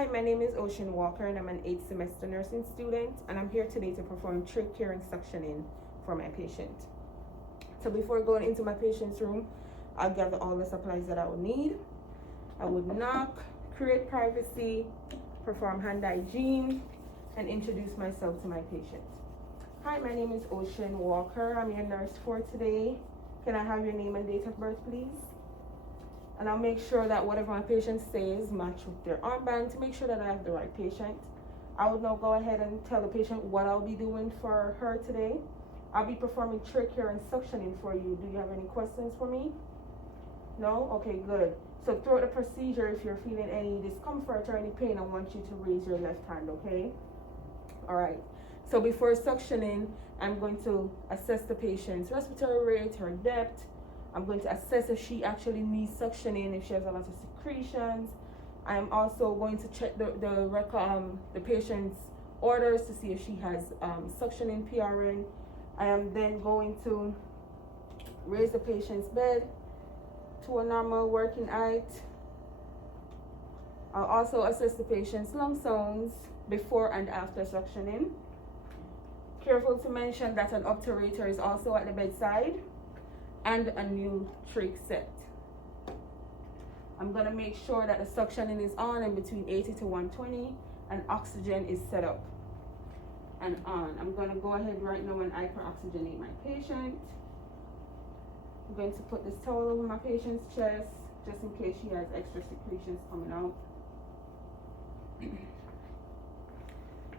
Hi, my name is Ocean Walker and I'm an 8th semester nursing student, and I'm here today to perform trach care and suctioning for my patient. So before going into my patient's room, I'll gather all the supplies that I would need. I would knock, create privacy, perform hand hygiene, and introduce myself to my patient. Hi, my name is Ocean Walker. I'm your nurse for today. Can I have your name and date of birth, please? And I'll make sure that whatever my patient says match with their armband to make sure that I have the right patient. I will now go ahead and tell the patient what I'll be doing for her today. I'll be performing trach care and suctioning for you. Do you have any questions for me? No? Okay, good. So throughout the procedure, if you're feeling any discomfort or any pain, I want you to raise your left hand, okay? All right. So before suctioning, I'm going to assess the patient's respiratory rate, her depth. I'm going to assess if she actually needs suctioning, if she has a lot of secretions. I'm also going to check the patient's orders to see if she has suctioning PRN. I am then going to raise the patient's bed to a normal working height. I'll also assess the patient's lung sounds before and after suctioning. Careful to mention that an obturator is also at the bedside and a new trach set. I'm gonna make sure that the suctioning is on and between 80 to 120 and oxygen is set up and on. I'm gonna go ahead right now and hyperoxygenate my patient. I'm going to put this towel over my patient's chest just in case she has extra secretions coming out.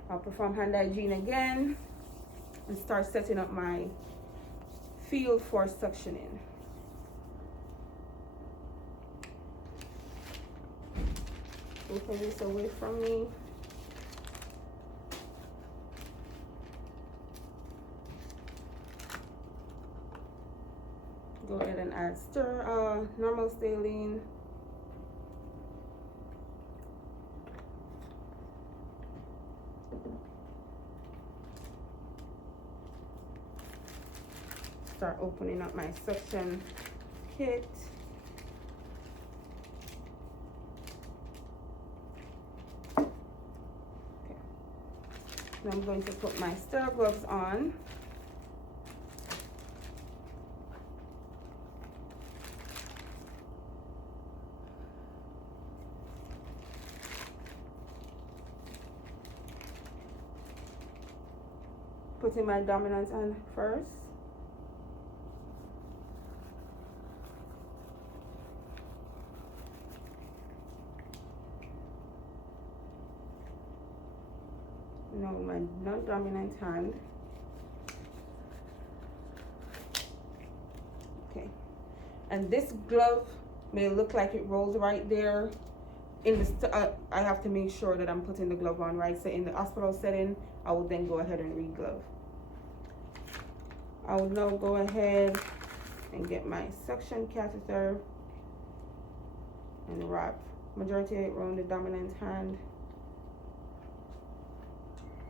I'll perform hand hygiene again and start setting up my field for suctioning. Taking this away from me. Go ahead and add normal saline. Start opening up my suction kit. Okay. Now I'm going to put my sterile gloves on. Putting my dominant hand first. Now my non-dominant hand. Okay. And this glove may look like it rolls right there. I have to make sure that I'm putting the glove on right. So in the hospital setting, I will then go ahead and re-glove. I will now go ahead and get my suction catheter and wrap majority of it around the dominant hand.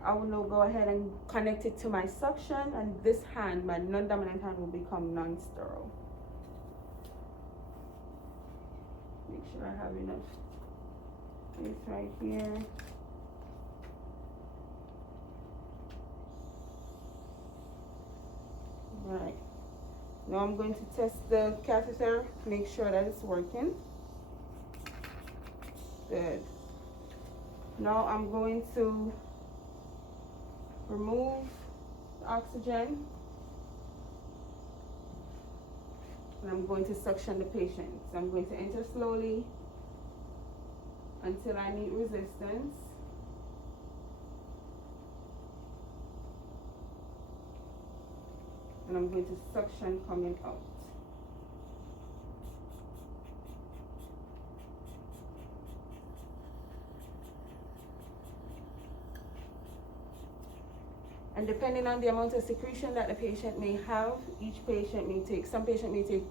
I will now go ahead and connect it to my suction, and this hand, my non-dominant hand, will become non-sterile. Make sure I have enough space right here. Right. Now I'm going to test the catheter, make sure that it's working. Good. Now I'm going to remove the oxygen and I'm going to suction the patient. So I'm going to enter slowly until I meet resistance. And I'm going to suction coming out. And depending on the amount of secretion that the patient may have, each patient may take, some patient may take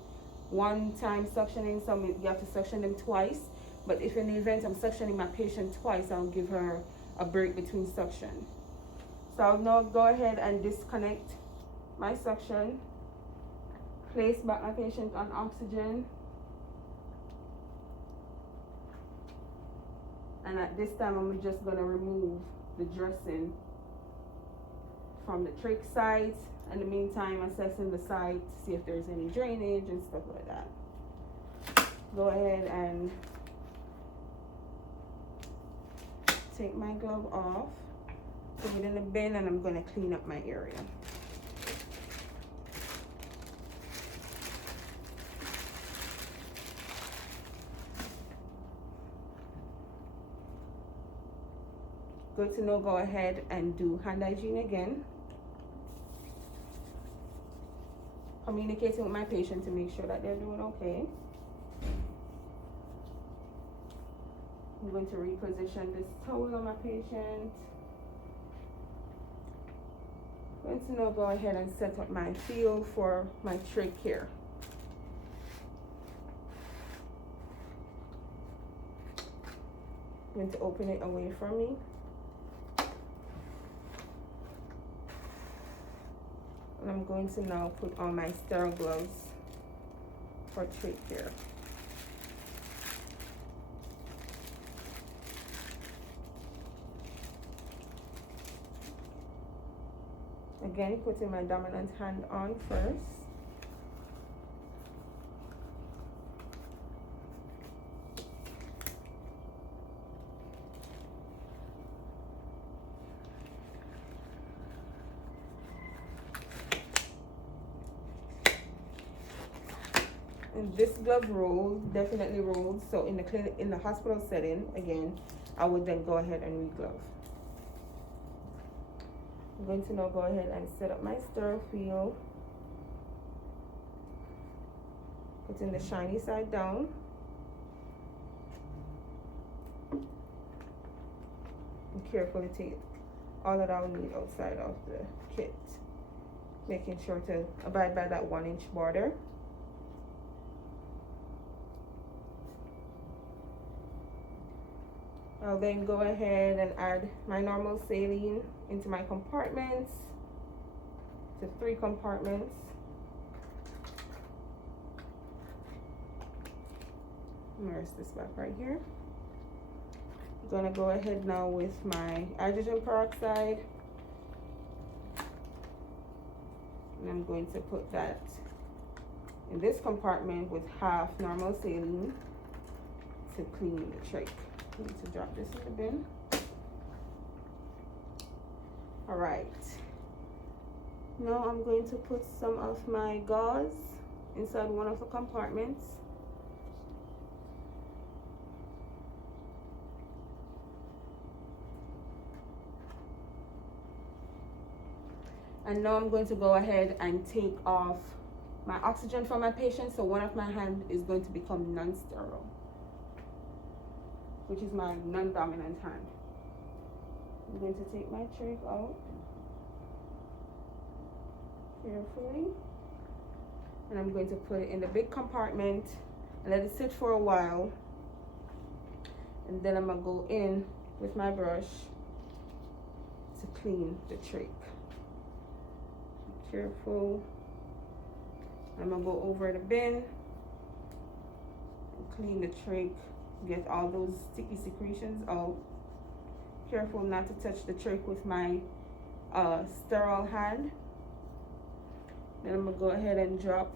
one time suctioning, some you have to suction them twice. But if in the event I'm suctioning my patient twice, I'll give her a break between suction. So I'll now go ahead and disconnect my suction, place back my patient on oxygen, And at this time, I'm just gonna remove the dressing from the trach site. In the meantime, assessing the site to see if there's any drainage and stuff like that. Go ahead and take my glove off, put it in the bin, and I'm gonna clean up my area. Good to know, go ahead and do hand hygiene again. Communicating with my patient to make sure that they're doing okay. I'm going to reposition this towel on my patient. Going to now go ahead and set up my field for my trach here. I'm going to open it away from me. And I'm going to now put on my sterile gloves for trach care. Again, putting my dominant hand on first. And this glove rolls, definitely rolls. So in the clinic, in the hospital setting, again, I would then go ahead and re-glove. I'm going to now go ahead and set up my sterile field. Putting the shiny side down. And carefully take all that I will need outside of the kit. Making sure to abide by that 1-inch border. I'll then go ahead and add my normal saline into my compartments, to 3 compartments. Immerse this back right here. I'm gonna go ahead now with my hydrogen peroxide. And I'm going to put that in this compartment with half normal saline to clean the trach. I need to drop this in the bin. All right. Now I'm going to put some of my gauze inside one of the compartments. And now I'm going to go ahead and take off my oxygen from my patient. So one of my hands is going to become non-sterile, which is my non-dominant hand. I'm going to take my trach out carefully, and I'm going to put it in the big compartment and let it sit for a while, and then I'm gonna go in with my brush to clean the trach. Be careful. I'm gonna go over the bin and clean the trach. Get all those sticky secretions out. Careful not to touch the trach with my sterile hand. Then I'm gonna go ahead and drop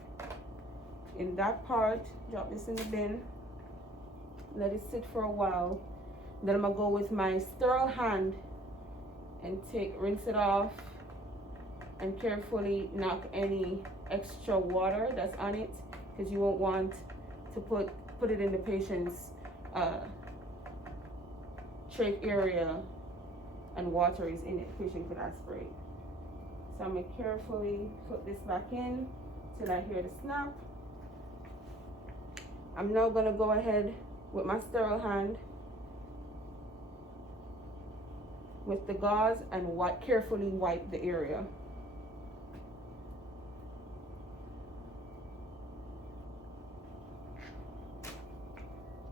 in that part, drop this in the bin, let it sit for a while. Then I'm gonna go with my sterile hand and rinse it off and carefully knock any extra water that's on it, because you won't want to put it in the patient's trach area and water is in it. Patient could aspirate. So I'm gonna carefully put this back in till I hear the snap. I'm now gonna go ahead with my sterile hand with the gauze and carefully wipe the area.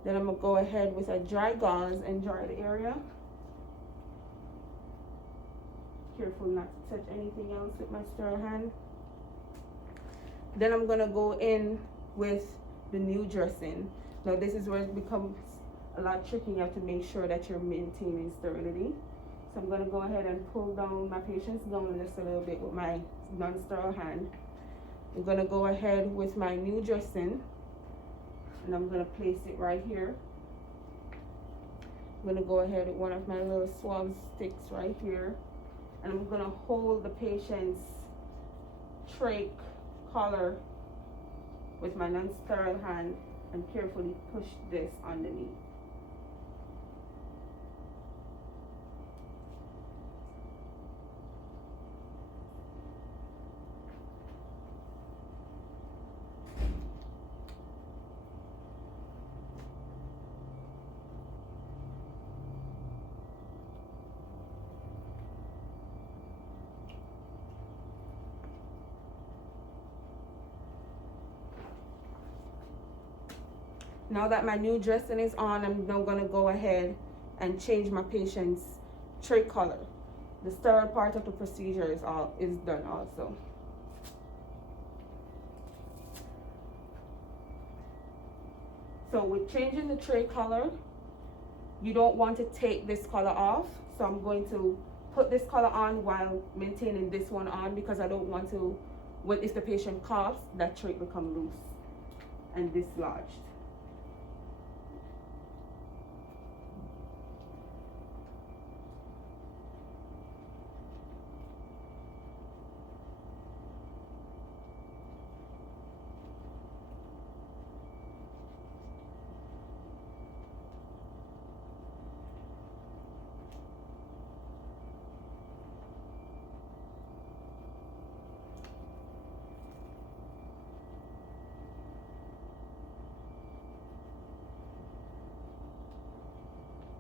Then I'm gonna go ahead with a dry gauze and dry the area. Careful not to touch anything else with my sterile hand. Then I'm gonna go in with the new dressing. Now this is where it becomes a lot tricky. You have to make sure that you're maintaining sterility. So I'm going to go ahead and pull down my patient's gown just a little bit with my non-sterile hand. I'm going to go ahead with my new dressing, and I'm going to place it right here. I'm going to go ahead with one of my little swab sticks right here, and I'm going to hold the patient's trach collar with my non-sterile hand and carefully push this underneath. Now that my new dressing is on, I'm now going to go ahead and change my patient's trach collar. The sterile part of the procedure is done also. So with changing the trach collar, you don't want to take this collar off. So I'm going to put this collar on while maintaining this one on, because I don't want to, if the patient coughs, that trach become loose and dislodged.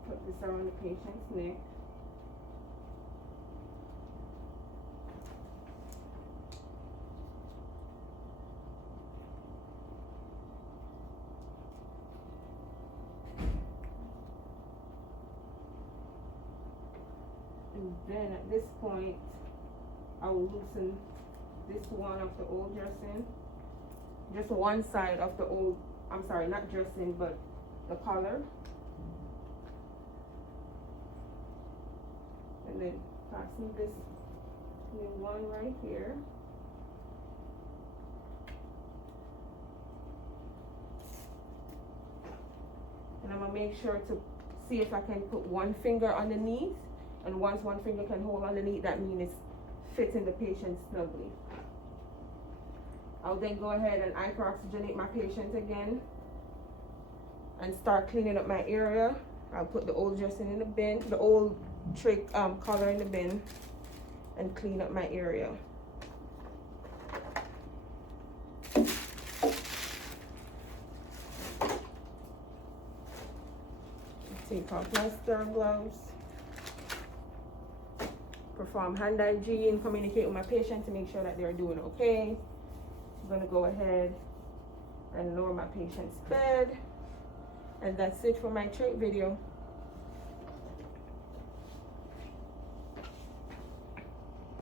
Put this around the patient's neck. And then at this point, I will loosen this one of the old dressing. Just one side of the old, I'm sorry, not dressing, but the collar. And then fasten this new one right here. And I'm gonna make sure to see if I can put one finger underneath, and once one finger can hold underneath, that means it's fitting the patient snugly. I'll then go ahead and hyperoxygenate my patient again and start cleaning up my area. I'll put the old dressing in the bin, the old trach collar in the bin, and clean up my area. Take off my sterile gloves. Perform hand hygiene, communicate with my patient to make sure that they're doing okay. I'm gonna go ahead and lower my patient's bed. And that's it for my trach video.